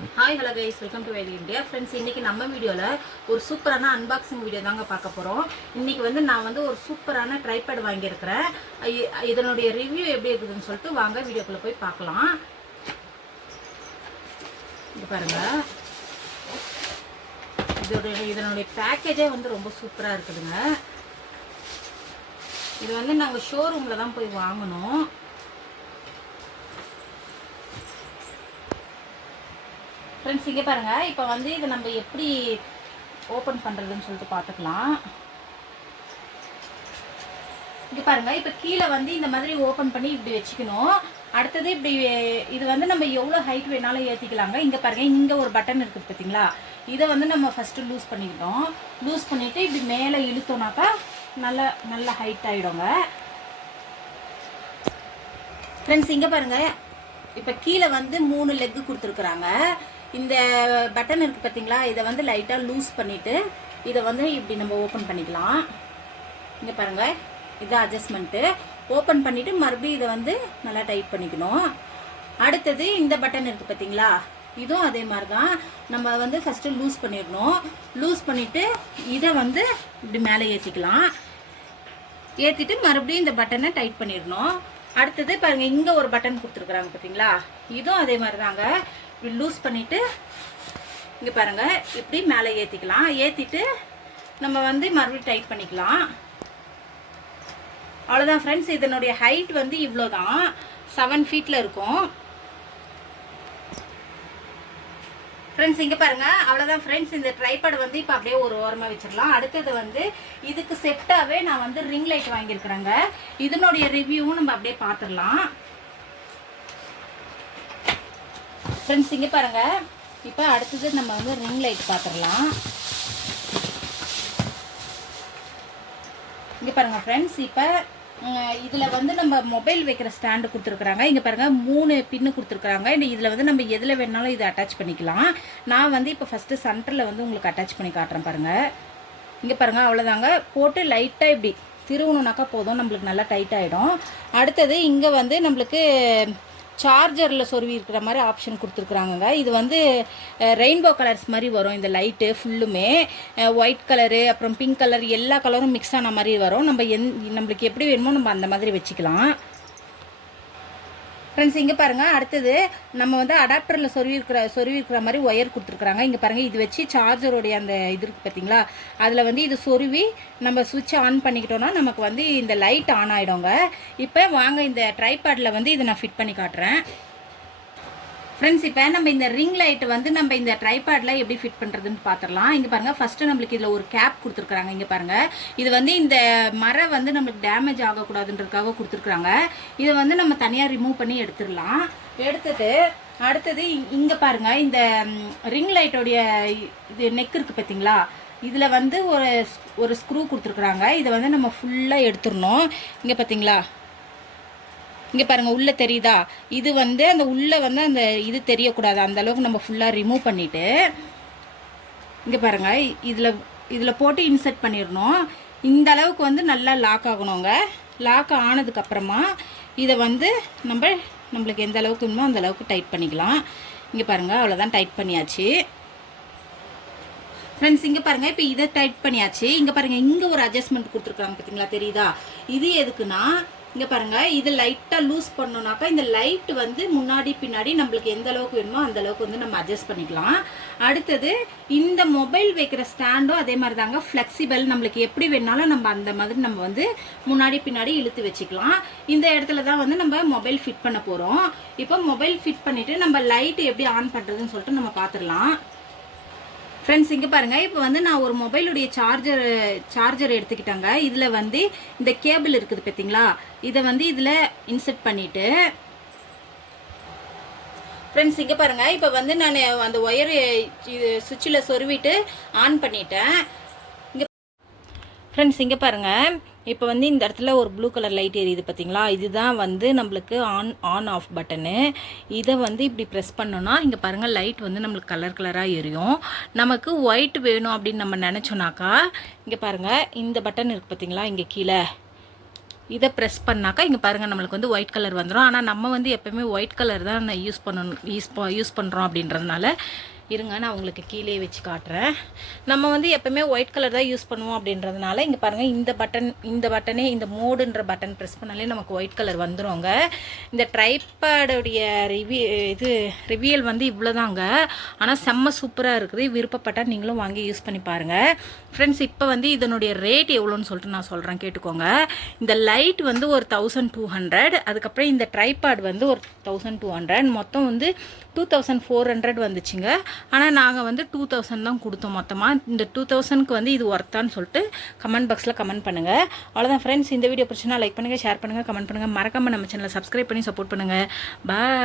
Hi hello guys welcome to valley India friends இன்னைக்கு நம்ம வீடியோவில் ஒரு சூப்பரான அன்பாக்சிங் வீடியோ தாங்க பார்க்க போகிறோம் இன்றைக்கி வந்து நான் வந்து ஒரு சூப்பரான ட்ரைபேட் வாங்கியிருக்கிறேன். இதனுடைய ரிவ்யூ எப்படி இருக்குதுன்னு சொல்லிட்டு வாங்க வீடியோக்குள்ளே போய் பார்க்கலாம். இது பாருங்கள் இதோட இதனுடைய பேக்கேஜே வந்து ரொம்ப சூப்பராக இருக்குதுங்க. இது வந்து நாங்கள் ஷோரூமில் தான் போய் வாங்கினோம் ஃப்ரெண்ட்ஸ் இங்கே பாருங்கள் இப்போ வந்து இதை நம்ம எப்படி ஓப்பன் பண்ணுறதுன்னு சொல்லிட்டு பார்த்துக்கலாம். இங்கே பாருங்கள் இப்போ கீழே வந்து இந்த மாதிரி ஓப்பன் பண்ணி இப்படி வச்சுக்கணும். அடுத்தது இப்படி இது வந்து நம்ம எவ்வளோ ஹைட் வேணாலும் ஏற்றிக்கலாங்க இங்கே பாருங்கள் இங்கே ஒரு பட்டன் இருக்குது பார்த்தீங்களா? இதை வந்து நம்ம ஃபஸ்ட்டு லூஸ் பண்ணிக்கிட்டோம். லூஸ் பண்ணிவிட்டு இப்படி மேலே இழுத்தோம்னாக்கா நல்ல நல்ல ஹைட் ஆகிடுங்க ஃப்ரெண்ட்ஸ் இங்கே பாருங்கள் இப்போ கீழே வந்து மூணு லெக்கு கொடுத்துருக்குறாங்க. இந்த பட்டன் இருக்குது பார்த்தீங்களா இதை வந்து லைட்டாக லூஸ் பண்ணிவிட்டு இதை வந்து இப்படி நம்ம ஓப்பன் பண்ணிக்கலாம். இங்கே பாருங்கள் இது அட்ஜஸ்ட்மெண்ட்டு ஓப்பன் பண்ணிவிட்டு மறுபடியும் இதை வந்து நல்லா டைட் பண்ணிக்கணும். அடுத்தது இந்த பட்டன் இருக்குது பார்த்தீங்களா இதுவும் அதே மாதிரி தான் நம்ம வந்து ஃபஸ்ட்டு லூஸ் பண்ணிடணும். லூஸ் பண்ணிவிட்டு இதை வந்து இப்படி மேலே ஏற்றிக்கலாம் ஏற்றிட்டு மறுபடியும் இந்த பட்டனை டைட் பண்ணிடணும். அடுத்தது பாருங்கள் இங்கே ஒரு பட்டன் கொடுத்துருக்குறாங்க பார்த்தீங்களா இதுவும் அதே மாதிரி தாங்க இப்படி லூஸ் பண்ணிவிட்டு இங்கே பாருங்கள் இப்படி மேலே ஏற்றிக்கலாம் ஏற்றிட்டு நம்ம வந்து மறுபடியும் டைட் பண்ணிக்கலாம். அவ்வளோதான் ஃப்ரெண்ட்ஸ் இதனுடைய ஹைட் வந்து இவ்வளோ தான் செவன் ஃபீட்டில் இருக்கும். ஃப்ரெண்ட்ஸ் இங்கே பாருங்கள் அவ்வளோதான் ஃப்ரெண்ட்ஸ் இந்த ட்ரைபேட் வந்து இப்போ அப்படியே ஒரு ஓரமாக வச்சிடலாம். அடுத்தது வந்து இதுக்கு செட்டாகவே நான் வந்து ரிங் லைட் வாங்கியிருக்கிறேங்க. இதனுடைய ரிவ்யூவும் நம்ம அப்படியே பார்த்துடலாம். ஃப்ரெண்ட்ஸ் இங்கே பாருங்கள் இப்போ அடுத்தது நம்ம வந்து ரிங் லைட் பார்த்துடலாம் இங்கே பாருங்கள் ஃப்ரெண்ட்ஸ் இப்போ இதில் வந்து நம்ம மொபைல் வைக்கிற ஸ்டாண்டு கொடுத்துருக்குறாங்க. இங்கே பாருங்கள் மூணு பின்னு கொடுத்துருக்குறாங்க. இந்த இதில் வந்து நம்ம எதில் வேணாலும் இதை அட்டாச் பண்ணிக்கலாம். நான் வந்து இப்போ ஃபஸ்ட்டு சென்டரில் வந்து உங்களுக்கு அட்டாச் பண்ணி காட்டுறேன் பாருங்கள் இங்கே பாருங்கள் அவ்வளோதாங்க போட்டு லைட்டாக இப்படி திருவணுனாக்கா போதும். நம்மளுக்கு நல்லா டைட் ஆகிடும் அடுத்தது இங்கே வந்து நம்மளுக்கு சார்ஜரில் சொருவி இருக்கிற மாதிரி ஆப்ஷன் கொடுத்துருக்குறாங்கங்க. இது வந்து ரெயின்போ கலர்ஸ் மாதிரி வரும். இந்த லைட்டு ஃபுல்லுமே ஒயிட் கலரு அப்புறம் பிங்க் கலர் எல்லா கலரும் மிக்ஸ் ஆன மாதிரி வரும். நம்ம எந் நம்மளுக்கு எப்படி வேணுமோ நம்ம அந்த மாதிரி வச்சுக்கலாம். ஃப்ரெண்ட்ஸ் இங்கே பாருங்கள் அடுத்தது நம்ம வந்து அடாப்டரில் சொருவி இருக்கிற மாதிரி ஒயர் கொடுத்துருக்குறாங்க. இங்கே பாருங்கள் இது வச்சு சார்ஜருடைய அந்த இது இருக்குது பார்த்தீங்களா அதில் வந்து இது சொருவி நம்ம சுவிட்ச் ஆன் பண்ணிக்கிட்டோன்னா நமக்கு வந்து இந்த லைட் ஆன் ஆகிடுங்க இப்போ வாங்க இந்த ட்ரைபேடில் வந்து இதை நான் ஃபிட் பண்ணி காட்டுறேன். ஃப்ரெண்ட்ஸ் இப்போ நம்ம இந்த ரிங் லைட் வந்து நம்ம இந்த ட்ரைபேடில் எப்படி ஃபிட் பண்ணுறதுன்னு பார்த்துடலாம் இங்கே பாருங்கள் ஃபஸ்ட்டு நம்மளுக்கு இதில் ஒரு கேப் கொடுத்துருக்குறாங்க. இங்கே பாருங்கள் இது வந்து இந்த மரம் வந்து நம்மளுக்கு டேமேஜ் ஆகக்கூடாதுன்றதுக்காக கொடுத்துருக்குறாங்க. இதை வந்து நம்ம தனியாக ரிமூவ் பண்ணி எடுத்துடலாம். எடுத்துட்டு அடுத்தது இங்கே பாருங்கள் இந்த ரிங் லைட்டோடைய இது நெக் இருக்குது பார்த்தீங்களா இதில் வந்து ஒரு ஒரு ஸ்க்ரூ கொடுத்துருக்குறாங்க. இதை வந்து நம்ம ஃபுல்லாக எடுத்துடணும். இங்கே பார்த்தீங்களா இங்கே பாருங்கள் உள்ளே தெரியுதா? இது வந்து அந்த உள்ளே வந்து அந்த இது தெரியக்கூடாது. அந்த அளவுக்கு நம்ம ஃபுல்லாக ரிமூவ் பண்ணிவிட்டு இங்கே பாருங்கள் இதில் இதில் போட்டு இன்சர்ட் பண்ணிடணும். இந்த அளவுக்கு வந்து நல்லா லாக் ஆகணுங்க. லாக் ஆனதுக்கப்புறமா இதை வந்து நம்ம நம்மளுக்கு எந்த அளவுக்கு வேணுமோ அந்த அளவுக்கு டைட் பண்ணிக்கலாம். இங்கே பாருங்கள் அவ்வளோதான் டைட் பண்ணியாச்சு. ஃப்ரெண்ட்ஸ் இங்கே பாருங்கள் இப்போ இதை டைட் பண்ணியாச்சு. இங்கே பாருங்கள் இங்கே ஒரு அட்ஜஸ்ட்மெண்ட் கொடுத்துருக்காங்க பார்த்தீங்களா தெரியுதா? இது எதுக்குன்னா இங்கே பாருங்கள் இது லைட்டாக லூஸ் பண்ணோம்னாக்கா இந்த லைட் வந்து முன்னாடி பின்னாடி நம்மளுக்கு எந்த அளவுக்கு வேணுமோ அந்த அளவுக்கு வந்து நம்ம அட்ஜஸ்ட் பண்ணிக்கலாம். அடுத்தது இந்த மொபைல் வைக்கிற ஸ்டாண்டும் அதே மாதிரி தாங்க ஃப்ளெக்சிபிள் நம்மளுக்கு எப்படி வேணாலும் நம்ம அந்த மாதிரி நம்ம வந்து முன்னாடி பின்னாடி இழுத்து வச்சுக்கலாம். இந்த இடத்துல தான் வந்து நம்ம மொபைல் ஃபிட் பண்ண போகிறோம் இப்போ மொபைல் ஃபிட் பண்ணிவிட்டு நம்ம லைட் எப்படி ஆன் பண்ணுறதுன்னு சொல்லிட்டு நம்ம பார்த்துடலாம். ஃப்ரெண்ட்ஸ் இங்கே பாருங்கள் இப்போ வந்து நான் ஒரு மொபைலுடைய சார்ஜர் சார்ஜர் எடுத்துக்கிட்டேங்க. இதில் வந்து இந்த கேபிள் இருக்குது பார்த்தீங்களா இதை வந்து இதில் இன்செர்ட் பண்ணிவிட்டு ஃப்ரெண்ட்ஸ் இங்கே பாருங்கள் இப்போ வந்து நான் அந்த ஒயர் சுவிட்சில் சொருவிட்டு ஆன் பண்ணிட்டேன். ஃப்ரெண்ட்ஸ் இங்கே பாருங்கள் இப்போ வந்து இந்த இடத்துல ஒரு ப்ளூ கலர் லைட் எரியுது பார்த்தீங்களா இதுதான் வந்து நம்மளுக்கு ஆன் ஆன் ஆஃப் பட்டனு இதை வந்து இப்படி ப்ரெஸ் பண்ணோன்னா இங்கே பாருங்கள் லைட் வந்து நம்மளுக்கு கலர் கலராக எரியும். நமக்கு ஒயிட் வேணும் அப்படின்னு நம்ம நினச்சோன்னாக்கா இங்கே பாருங்கள் இந்த பட்டன் இருக்குது பார்த்தீங்களா இங்கே கீழே. இதை ப்ரெஸ் பண்ணாக்கா இங்கே பாருங்கள் நம்மளுக்கு வந்து ஒயிட் கலர் வந்துடும் ஆனால் நம்ம வந்து எப்போயுமே ஒயிட் கலர் தான் யூஸ் பண்ணணும் யூஸ் யூஸ் பண்ணுறோம் அப்படின்றதுனால இருங்க நான் உங்களுக்கு கீழே வச்சு காட்டுறேன். நம்ம வந்து எப்போவுமே ஒயிட் கலர் தான் யூஸ் பண்ணுவோம் அப்படின்றதுனால இங்கே பாருங்கள் இந்த பட்டன் இந்த பட்டனே இந்த மோடுன்ற பட்டன் ப்ரெஸ் பண்ணாலே நமக்கு ஒயிட் கலர் வந்துருங்க. இந்த ட்ரைபேடுடைய ரிவி இது ரிவியல் வந்து இவ்வளோதாங்க ஆனால் செம்ம சூப்பராக இருக்குது. விருப்பப்பட்டால் நீங்களும் வாங்கி யூஸ் பண்ணி பாருங்கள் ஃப்ரெண்ட்ஸ் இப்போ வந்து இதனுடைய ரேட் எவ்வளோன்னு சொல்லிட்டு நான் சொல்கிறேன் கேட்டுக்கோங்க. இந்த லைட் வந்து ஒரு தௌசண்ட் டூ ஹண்ட்ரட் அதுக்கப்புறம் இந்த ட்ரைபேட் வந்து ஒரு தௌசண்ட் டூ ஹண்ட்ரட் மொத்தம் வந்து டூ தௌசண்ட் ஃபோர் ஹண்ட்ரட் வந்துச்சுங்க. ஆனால் நாங்கள் வந்து டூ தௌசண்ட் தான் கொடுத்தோம் மொத்தமாக இந்த டூ தௌசண்ட்க்கு வந்து இது ஒர்த்தான்னு சொல்லிட்டு கமெண்ட் பாக்ஸில் கமெண்ட் பண்ணுங்கள் அவ்வளோதான் ஃப்ரெண்ட்ஸ் இந்த வீடியோ பிடிச்சினா லைக் பண்ணுங்கள் ஷேர் பண்ணுங்கள் கமெண்ட் பண்ணுங்கள் மறக்காமல் நம்ம சேனலை சப்ஸ்கிரைப் பண்ணி சப்போர்ட் பண்ணுங்கள் பாய்